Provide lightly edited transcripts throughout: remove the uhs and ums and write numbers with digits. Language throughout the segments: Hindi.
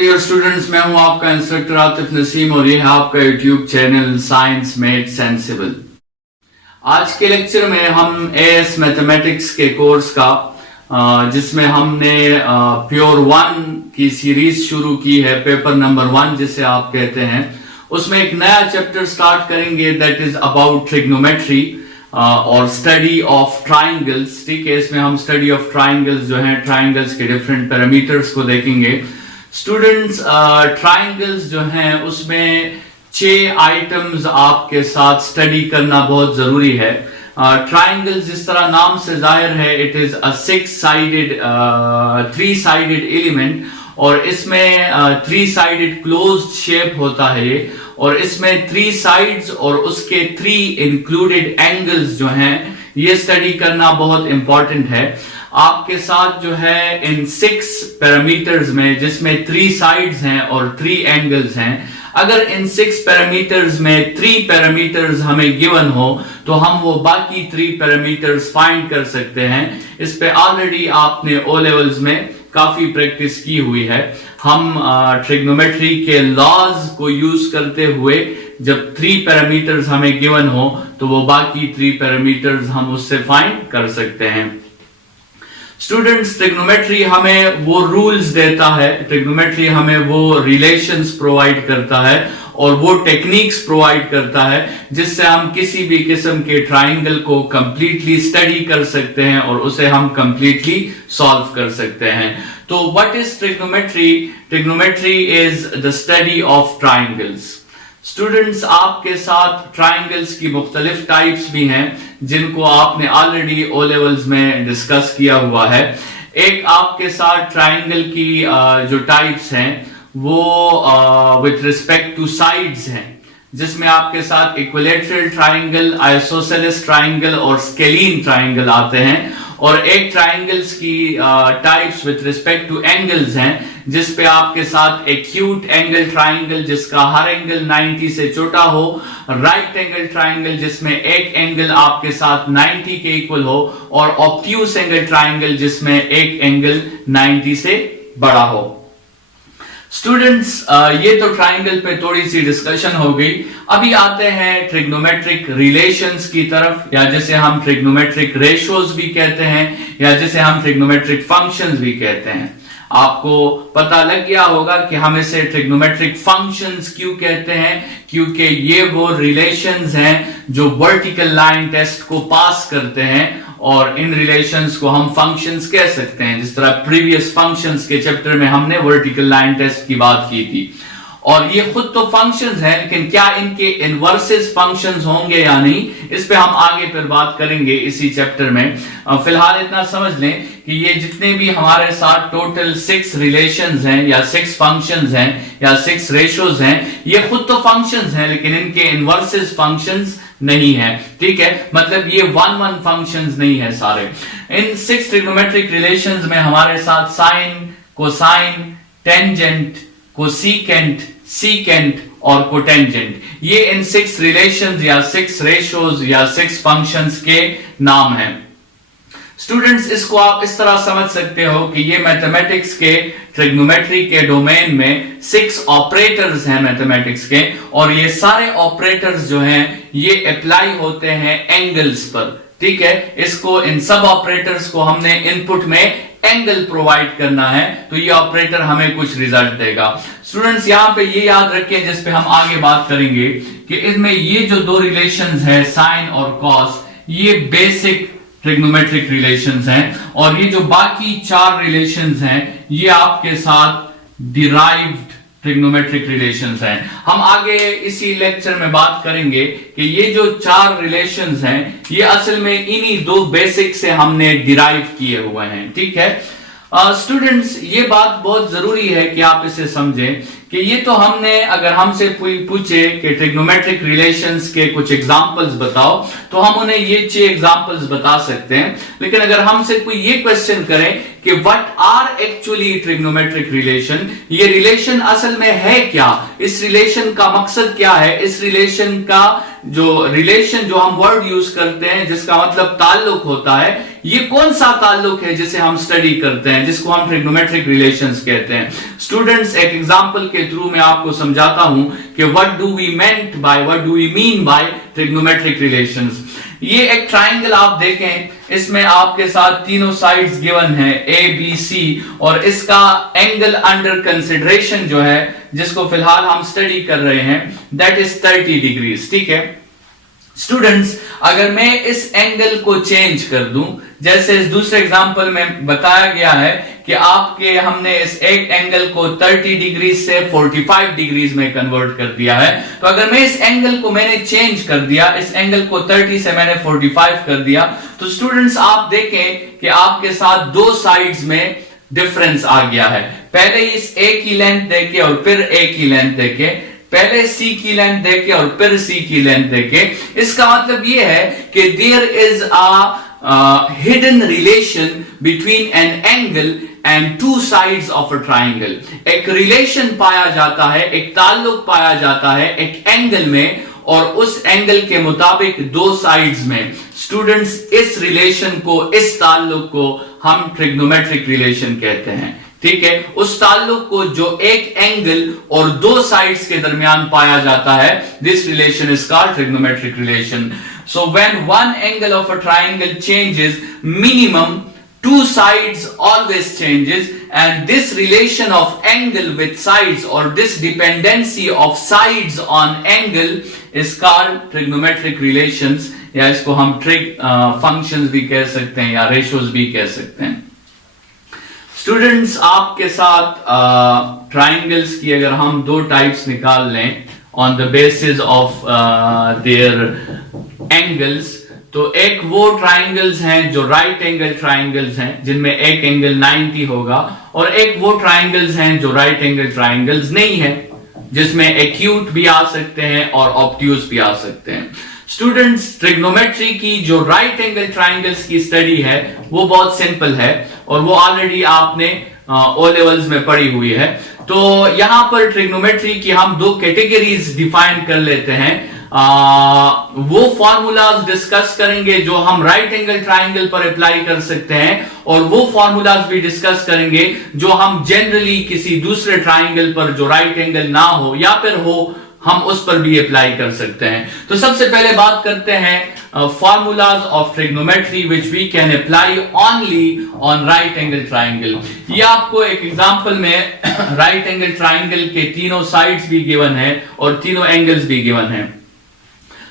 डियर स्टूडेंट्स, मैं हूं आपका इंस्ट्रक्टर आतिफ नसीम और ये है आपका YouTube channel science made sensible. आज के लेक्चर में हम एएस मैथमेटिक्स के कोर्स का जिसमें हमने प्योर 1 की सीरीज शुरू की है, पेपर नंबर 1 जिसे आप कहते हैं, उसमें एक नया चैप्टर स्टार्ट करेंगे दैट इज अबाउट ट्रिग्नोमेट्री और स्टडी ऑफ ट्राइंगल्स। ठीक है, इसमें हम स्टडी ऑफ ट्राइंगल्स जो है, ट्राइंगल्स के डिफरेंट पैरामीटर्स को देखेंगे। स्टूडेंट्स, ट्राइंगल्स जो हैं उसमें 6 आइटम्स आपके साथ स्टडी करना बहुत जरूरी है। ट्राइंगल जिस तरह नाम से जाहिर है, it is a 3 sided element और इसमें 3 साइडेड क्लोज्ड शेप होता है ये, और इसमें 3 साइड्स और उसके 3 इंक्लूडेड एंगल्स जो हैं ये स्टडी करना बहुत इंपॉर्टेंट है। आपके साथ जो है इन 6 पैरामीटर्स में, जिसमें 3 साइड्स हैं और 3 एंगल्स हैं, अगर इन 6 पैरामीटर्स में 3 पैरामीटर्स हमें गिवन हो तो हम वो बाकी 3 पैरामीटर्स फाइंड कर सकते हैं। इस पे ऑलरेडी आपने ओ लेवल्स में काफी प्रैक्टिस की हुई है। हम ट्रिग्नोमेट्री के लॉज को यूज करते हुए जब 3 पैरामीटर्स हमें गिवन हो तो वो बाकी 3 पैरामीटर्स हम उससे फाइंड कर सकते हैं। स्टूडेंट्स, ट्रिग्नोमेट्री हमें वो रूल्स देता है, ट्रिग्नोमेट्री हमें वो रिलेशंस प्रोवाइड करता है और वो टेक्निक्स प्रोवाइड करता है जिससे हम किसी भी किस्म के ट्राइंगल को कंप्लीटली स्टडी कर सकते हैं और उसे हम कंप्लीटली सॉल्व कर सकते हैं। तो what is trigonometry? Trigonometry is the study of triangles. Students, आपके साथ ट्राइंगल्स की मुख्तलिफ टाइप्स भी हैं जिनको आपने ऑलरेडी ओ लेवल्स में डिस्कस किया हुआ है। एक आपके साथ ट्राइंगल की जो टाइप्स हैं वो विथ रिस्पेक्ट टू साइड्स हैं, जिसमें आपके साथ इक्विलेटरल ट्राइंगल, आइसोसेलेस ट्राइंगल और स्केलीन ट्राइंगल आते हैं। और एक ट्राइंगल्स की types with respect two angles हैं, जिस पे आपके साथ एक्यूट एंगल ट्राइंगल जिसका हर एंगल 90 से छोटा हो, राइट एंगल ट्राइंगल जिसमें एक एंगल आपके साथ 90 के इक्वल हो, और ऑब्ट्यूस एंगल ट्राइंगल जिसमें एक एंगल 90 से बड़ा हो। स्टूडेंट्स, ये तो ट्राइंगल पे थोड़ी सी डिस्कशन हो गई। अभी आते हैं ट्रिग्नोमेट्रिक रिलेशंस की तरफ, या जिसे हम ट्रिग्नोमेट्रिक रेशियोज भी कहते हैं, या जिसे हम ट्रिग्नोमेट्रिक फंक्शंस भी कहते हैं। आपको पता लग गया होगा कि हम इसे ट्रिग्नोमेट्रिक फंक्शंस क्यों कहते हैं, क्योंकि ये वो रिलेशंस हैं जो वर्टिकल लाइन टेस्ट को पास करते हैं, और इन रिलेशंस को हम फंक्शंस कह सकते हैं। जिस तरह प्रीवियस फंक्शंस के चैप्टर में हमने वर्टिकल लाइन टेस्ट की बात की थी, और ये खुद तो फंक्शंस हैं, लेकिन क्या इनके इनवर्सेस फंक्शंस होंगे या नहीं, इस पे हम आगे फिर बात करेंगे इसी चैप्टर में। फिलहाल इतना समझ लें कि ये जितने भी हमारे साथ टोटल 6 रिलेशंस हैं, या 6 फंक्शंस हैं, या 6 रेशियोज हैं, ये खुद तो फंक्शंस हैं लेकिन इनके इनवर्सेस फंक्शंस नहीं है। ठीक है, मतलब ये 1-1 फंक्शंस नहीं है सारे। इन 6 ट्रिग्नोमेट्रिक रिलेशंस में हमारे साथ sine, cosine, tangent, cosecant, secant और कोटेंजेंट, ये इन 6 रिलेशंस या 6 रेशियोज या 6 फंक्शंस के नाम हैं। स्टूडेंट्स, इसको आप इस तरह समझ सकते हो कि ये मैथमेटिक्स के ट्रिग्नोमेट्री के डोमेन में 6 ऑपरेटर्स हैं मैथमेटिक्स के, और ये सारे ऑपरेटर्स जो हैं ये अप्लाई होते हैं एंगल्स पर। ठीक है, इसको इन सब ऑपरेटर्स को हमने इनपुट में एंगल प्रोवाइड करना है, तो ये ऑपरेटर हमें कुछ रिजल्ट देगा। स्टूडेंट्स, यहां पे ये याद रखें, जिस पे हम आगे बात करेंगे, कि इसमें ये जो 2 रिलेशंस है साइन और कॉस, ये बेसिक ट्रिग्नोमेट्रिक रिलेशंस हैं, और ये जो बाकी 4 रिलेशंस हैं ये आपके साथ डिराइव्ड ट्रिग्नोमेट्रिक रिलेशंस हैं। हम आगे इसी लेक्चर में बात करेंगे कि ये जो 4 रिलेशंस हैं ये असल में इन्हीं 2 बेसिक से हमने डिराइव किए हुए हैं। ठीक है स्टूडेंट्स, ये बात बहुत जरूरी है कि आप इसे समझें कि ये तो हमने, अगर हमसे कोई पूछे कि ट्रिग्नोमेट्रिक रिलेशंस के कुछ एग्जांपल्स बताओ, तो हम उन्हें ये 6 एग्जांपल्स बता सकते हैं। लेकिन अगर हमसे कोई ये क्वेश्चन करे कि what are actually trigonometric relation, ये रिलेशन असल में है क्या, इस रिलेशन का मकसद क्या है, इस रिलेशन का जो हम वर्ड यूज करते हैं जिसका मतलब ताल्लुक होता है, ये कौन सा ताल्लुक है जिसे हम स्टडी करते हैं, जिसको हम ट्रिग्नोमेट्रिक रिलेशंस कहते हैं। स्टूडेंट्स, एक एग्जांपल के थ्रू मैं आपको समझाता हूं कि what do we mean by trigonometric relations. ये एक ट्राइंगल आप देखें, इसमें आपके साथ तीनों साइड्स गिवन है ए बी सी, और इसका एंगल अंडर कंसिडरेशन जो है जिसको फिलहाल हम स्टडी कर रहे हैं दैट इज 30 डिग्रीज। ठीक है स्टूडेंट्स, अगर मैं इस एंगल को चेंज कर दूं, जैसे इस दूसरे एग्जांपल में बताया गया है कि हमने इस एक एंगल को 30 डिग्री से 45 डिग्रीज में कन्वर्ट कर दिया है, तो अगर मैं इस एंगल को मैंने चेंज कर दिया, इस एंगल को 30 से मैंने 45 कर दिया, तो स्टूडेंट्स आप देखें कि आपके साथ दो साइड्स में डिफरेंस आ गया है। पहले इस ए की लेंथ देखे और फिर ए की लेंथ देखे, पहले सी की लेंथ देखे और फिर सी की लेंथ देखे। इसका मतलब यह है कि there is a hidden relation between an angle and two sides of a triangle. एक रिलेशन पाया जाता है, एक ताल्लुक पाया जाता है एक एंगल में और उस एंगल के मुताबिक दो साइड्स में। स्टूडेंट्स, इस रिलेशन को, इस ताल्लुक को हम ट्रिग्नोमेट्रिक रिलेशन कहते हैं। ठीक है, उस ताल्लुक को जो एक एंगल और दो साइड्स के दरमियान पाया जाता है, this relation is called trigonometric relation. So when one angle of a triangle changes, minimum two sides always changes, and this relation of angle with sides or this dependency of sides on angle is called trigonometric relations, या इसको हम trig functions भी कह सकते हैं या ratios भी कह सकते हैं। स्टूडेंट्स, आपके साथ ट्राइंगल्स की अगर हम दो टाइप्स निकाल लें on the basis of their angles, तो एक वो ट्राइंगल्स हैं जो राइट एंगल ट्राइंगल्स हैं जिनमें एक एंगल 90 होगा, और एक वो ट्राइंगल्स हैं जो राइट एंगल ट्राइंगल्स नहीं है, जिसमें एक्यूट भी आ सकते हैं और ऑब्ट्यूज भी आ सकते हैं। स्टूडेंट्स, ट्रिग्नोमेट्री की जो राइट एंगल ट्राइंगल्स की स्टडी है वो बहुत सिंपल है और वो ऑलरेडी आपने ओ लेवल्स में पढ़ी हुई है। तो यहां पर ट्रिग्नोमेट्री की हम दो कैटेगरीज डिफाइन कर लेते हैं। वो फॉर्मूलाज डिस्कस करेंगे जो हम राइट एंगल ट्राइंगल पर अप्लाई कर सकते हैं, और वो फॉर्मूलाज भी डिस्कस करेंगे जो हम जनरली किसी दूसरे ट्राइंगल पर जो राइट एंगल ना हो या फिर हो, हम उस पर भी अप्लाई कर सकते हैं। तो सबसे पहले बात करते हैं formulas of trigonometry which we can apply only on right angle triangle. ये आपको एक एग्जांपल में राइट एंगल ट्राइंगल के तीनों साइड्स भी गिवन है और तीनों एंगल्स भी गिवन है।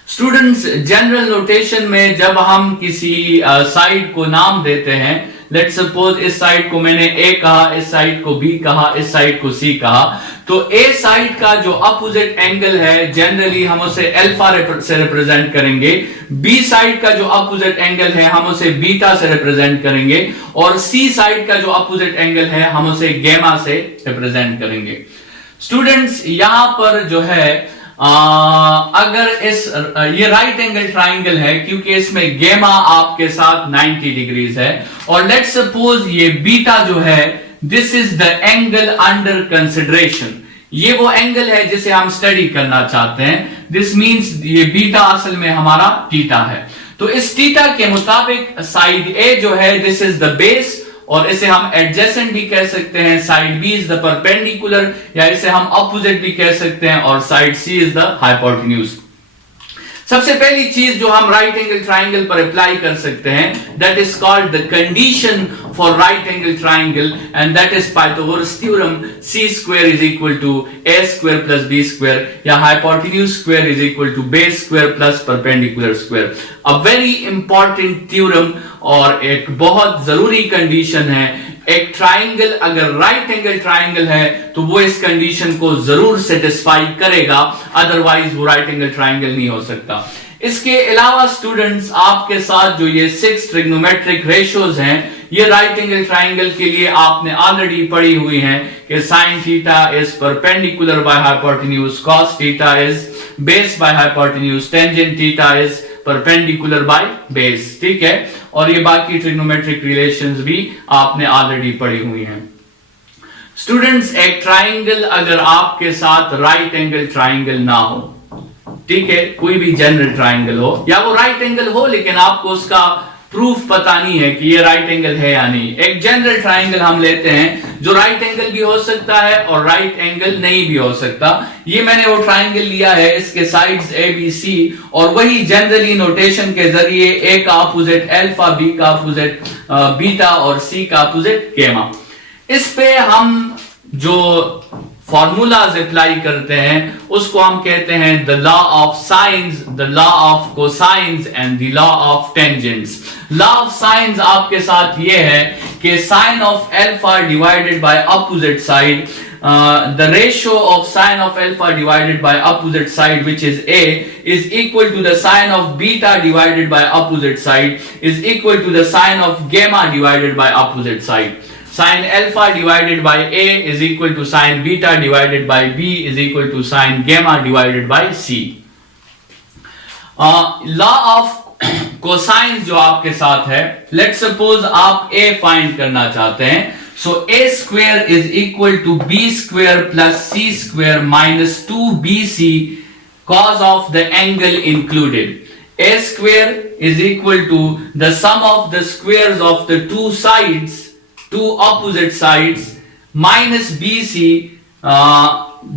स्टूडेंट्स, जनरल नोटेशन में जब हम किसी साइड को नाम देते हैं, लेट्स सपोज इस साइड को मैंने ए कहा, इस साइड को बी कहा, इस साइड को सी कहा, तो ए साइड का जो अपोजिट एंगल है जनरली हम उसे अल्फा से रिप्रेजेंट करेंगे, बी साइड का जो अपोजिट एंगल है हम उसे बीटा से रिप्रेजेंट करेंगे, और सी साइड का जो अपोजिट एंगल है हम उसे गैमा से रिप्रेजेंट करेंगे। स्टूडेंट्स, यहां पर जो है अगर ये राइट एंगल ट्राइंगल है क्योंकि इसमें गेमा आपके साथ 90 डिग्रीज है, और लेट्स सपोज ये बीटा जो है this is the angle under consideration. ये वो एंगल है जिसे हम स्टडी करना चाहते हैं। दिस मींस ये बीटा असल में हमारा थीटा है। तो इस थीटा के मुताबिक साइड ए जो है दिस इज द बेस, और इसे हम एडजेसेंट भी कह सकते हैं, side B is the perpendicular, या इसे हम अपोजिट भी कह सकते हैं, और side C is the hypotenuse. सबसे पहली चीज जो हम राइट एंगल ट्राइंगल पर अप्लाई कर सकते हैं that is called the condition for right angle triangle, and that is Pythagoras theorem, C square is equal to A square plus B square, या hypotenuse square is equal to base square plus perpendicular square. A very important theorem और एक बहुत जरूरी कंडीशन है। एक ट्राइंगल अगर राइट एंगल ट्राइंगल है तो वो इस कंडीशन को जरूर सेटिस्फाई करेगा, अदरवाइज वो राइट एंगल ट्राइंगल नहीं हो सकता। इसके अलावा स्टूडेंट्स, आपके साथ जो ये 6 ट्रिग्नोमेट्रिक रेशियोज हैं, ये राइट एंगल ट्राइंगल के लिए आपने ऑलरेडी पढ़ी हुई हैं कि sine theta is perpendicular by hypotenuse, cos theta is base by hypotenuse, tangent theta is perpendicular by base. ठीक है, और ये बाकी ट्रिग्नोमेट्रिक रिलेशंस भी आपने ऑलरेडी पढ़ी हुई हैं। स्टूडेंट्स, एक ट्राइंगल अगर आपके साथ राइट एंगल ट्राइंगल ना हो, ठीक है, कोई भी जनरल ट्राइंगल हो या वो राइट एंगल हो लेकिन आपको उसका प्रूफ पता नहीं है कि ये राइट एंगल है या नहीं। एक जनरल ट्राइंगल हम लेते हैं जो राइट एंगल भी हो सकता है और राइट एंगल नहीं भी हो सकता। ये मैंने वो ट्राइंगल लिया है, इसके साइड्स ए बी सी, और वही जनरली नोटेशन के जरिए ए का अपोजिट अल्फा, बी का अपोजिट बीटा और सी का अपोजिट गेमा। इस पे हम जो फॉर्मूलाज अप्लाई करते हैं उसको हम कहते हैं the law of sines, the law of cosines and the law of tangents. Law of sines आपके साथ ये है कि sine of alpha divided by opposite side, the ratio of sine of alpha divided by opposite side, which is a, is equal to the sine of beta divided by opposite side is equal to the sine of gamma divided by opposite side. Sin alpha divided by a is equal to sin beta divided by b is equal to sin gamma divided by c. Law of cosines जो आपके साथ है, let's suppose आप a find करना चाहते हैं, so a square is equal to b square plus c square minus 2bc cos of the angle included. A square is equal to the sum of the squares of the two sides, two opposite sides, minus BC,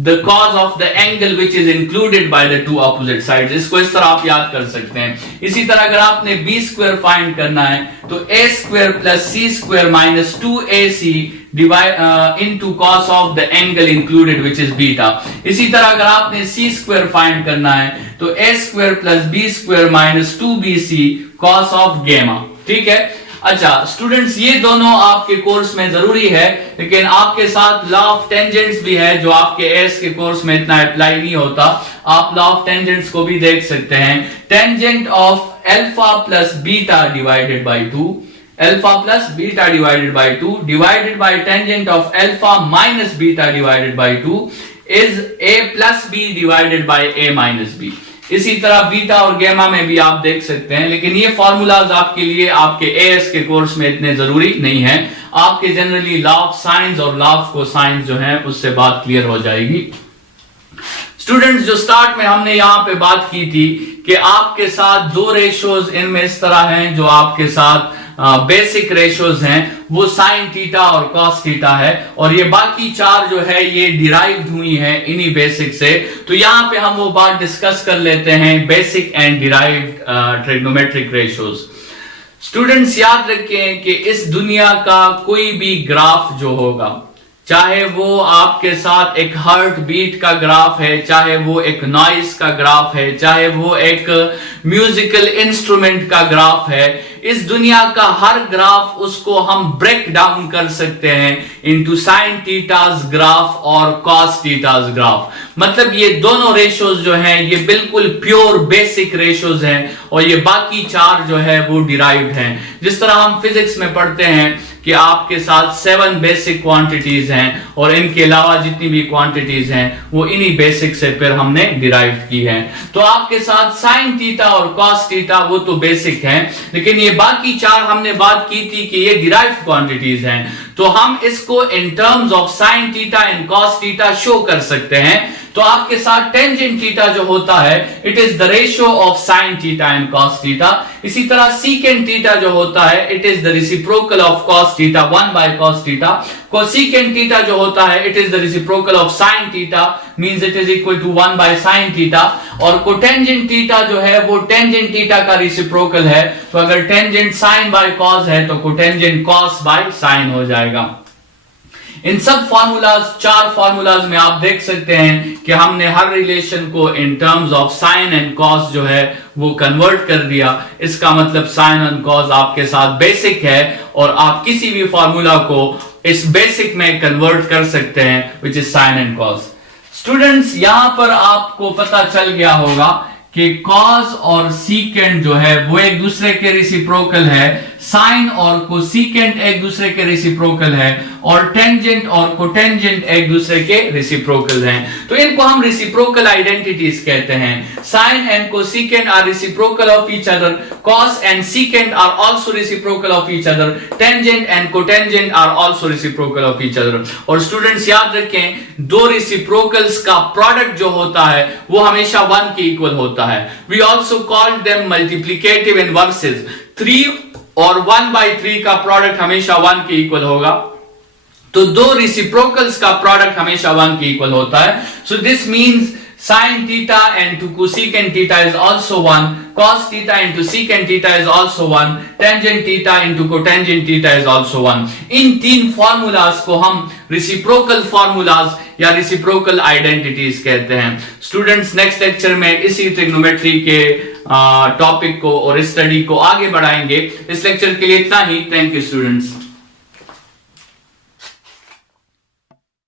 the cos of the angle which is included by the two opposite sides. इसको इस तरह आप याद कर सकते हैं। इसी तरह अगर आपने b स्क्वायर फाइंड करना है तो a square plus c square minus 2ac divide into cos of the angle included which is beta. इसी तरह अगर आपने c स्क्वायर फाइंड करना है तो a square plus b square minus 2bc cos of gamma। ठीक है। अच्छा स्टूडेंट्स, ये दोनों आपके कोर्स में जरूरी है, लेकिन आपके साथ लॉ ऑफ टेंजेंट्स भी है जो आपके एस के कोर्स में इतना अप्लाई नहीं होता। आप लॉ ऑफ टेंजेंट्स को भी देख सकते हैं। Tangent of alpha plus beta divided by 2, alpha plus beta divided by 2 divided by tangent of alpha minus beta divided by 2 is a plus b divided by a minus b. इसी तरह बीटा और गेमा में भी आप देख सकते हैं, लेकिन ये फॉर्मूलाज आपके लिए आपके एएस के कोर्स में इतने जरूरी नहीं है। आपके जनरली लॉ ऑफ साइंस और लॉ ऑफ कोसाइंस जो है उससे बात क्लियर हो जाएगी। स्टूडेंट्स, जो स्टार्ट में हमने यहाँ पे बात की थी कि आपके साथ दो रेशियोज इनमें इस तरह हैं जो आपके साथ बेसिक रेशियोज हैं, वो साइन थीटा और कॉस थीटा है, और ये बाकी चार जो है ये डिराइव्ड हुई हैं इन्हीं बेसिक से। तो यहाँ पे हम वो बात डिस्कस कर लेते हैं, basic and derived trigonometric ratios. Students, याद रखें कि इस दुनिया का कोई भी ग्राफ जो होगा, चाहे वो आपके साथ एक हार्ट बीट का ग्राफ है, चाहे वो एक नॉइस का ग्राफ है, चाहे वो एक म्यूजिकल इंस्ट्रूमेंट का ग्राफ है, इस दुनिया का हर ग्राफ उसको हम ब्रेक डाउन कर सकते हैं इनटू साइन थीटास ग्राफ और कॉस थीटास ग्राफ। मतलब ये दोनों रेशियोज जो हैं ये बिल्कुल प्योर बेसिक रेशियोज हैं, और ये बाकी चार जो है वो डिराइव्ड हैं। जिस तरह हम फिजिक्स में पढ़ते हैं कि आपके साथ 7 बेसिक क्वांटिटीज हैं और इनके अलावा जितनी भी क्वांटिटीज हैं वो इन्हीं बेसिक से फिर हमने डिराइव की हैं। तो आपके साथ साइन थीटा और कॉस थीटा वो तो बेसिक हैं, लेकिन ये बाकी चार हमने बात की थी कि ये डिराइव्ड क्वांटिटीज हैं। तो हम इसको in terms of sine theta and cos theta show कर सकते हैं। तो आपके साथ टेंजेंट थीटा जो होता है it is the ratio of sine theta and cos theta. इसी तरह सीकेंट थीटा जो होता है it is the reciprocal of cos theta 1 by cos theta. Cosecant theta जो होता है it is the reciprocal of sine theta, means it is equal to 1 by sine theta. और कोटेंजेंट थीटा जो है वो टेंजेंट थीटा का रेसिप्रोकल है, तो अगर टेंजेंट साइन बाय कॉस है तो कोटेंजेंट कॉस बाय साइन हो जाएगा। इन सब फॉर्मूलाज, चार फॉर्मूलाज में आप देख सकते हैं कि हमने हर रिलेशन को in terms of sine and cos जो है वो कन्वर्ट कर दिया। इसका मतलब साइन एंड कॉस आपके साथ बेसिक है और आप किसी भी फॉर्मूला को इस बेसिक में कन्वर्ट कर सकते हैं which is sine and cos. Students, यहां पर आपको पता चल गया होगा कि कॉस और सीकेंट जो है वो एक दूसरे के रेसिप्रोकल है। साइन और कोसिकेंट एक दूसरे के रेसिप्रोकल है और टेंजेंट और कोटेंजेंट एक दूसरे के रेसिप्रोकल हैं। तो इनको हम रेसिप्रोकल आइडेंटिटीज कहते हैं। Sine and cosecant are reciprocal of each other, cos and secant are also reciprocal of each other, tangent and cotangent are also reciprocal of each other. और स्टूडेंट्स याद रखें, दो रेसिप्रोकल्स का प्रोडक्ट जो होता है वो हमेशा 1 के इक्वल होता है। We also called them multiplicative inverses. 3 और 1/3 का प्रोडक्ट हमेशा 1 के इक्वल होगा। तो दो रेसिप्रोकल्स का प्रोडक्ट हमेशा 1 के इक्वल होता है। So this means sin theta into cosecant theta is also 1, cos theta into secant theta is also 1, tangent theta into cotangent theta is also 1। इन तीन फॉर्मूलाज को हम रेसिप्रोकल फॉर्मूलाज या रेसिप्रोकल आइडेंटिटीज कहते हैं। स्टूडेंट्स नेक्स्ट लेक्चर में इसी ट्रिग्नोमेट्री के टॉपिक को और स्टडी को आगे बढ़ाएंगे। इस लेक्चर के लिए इतना ही। Thank you students.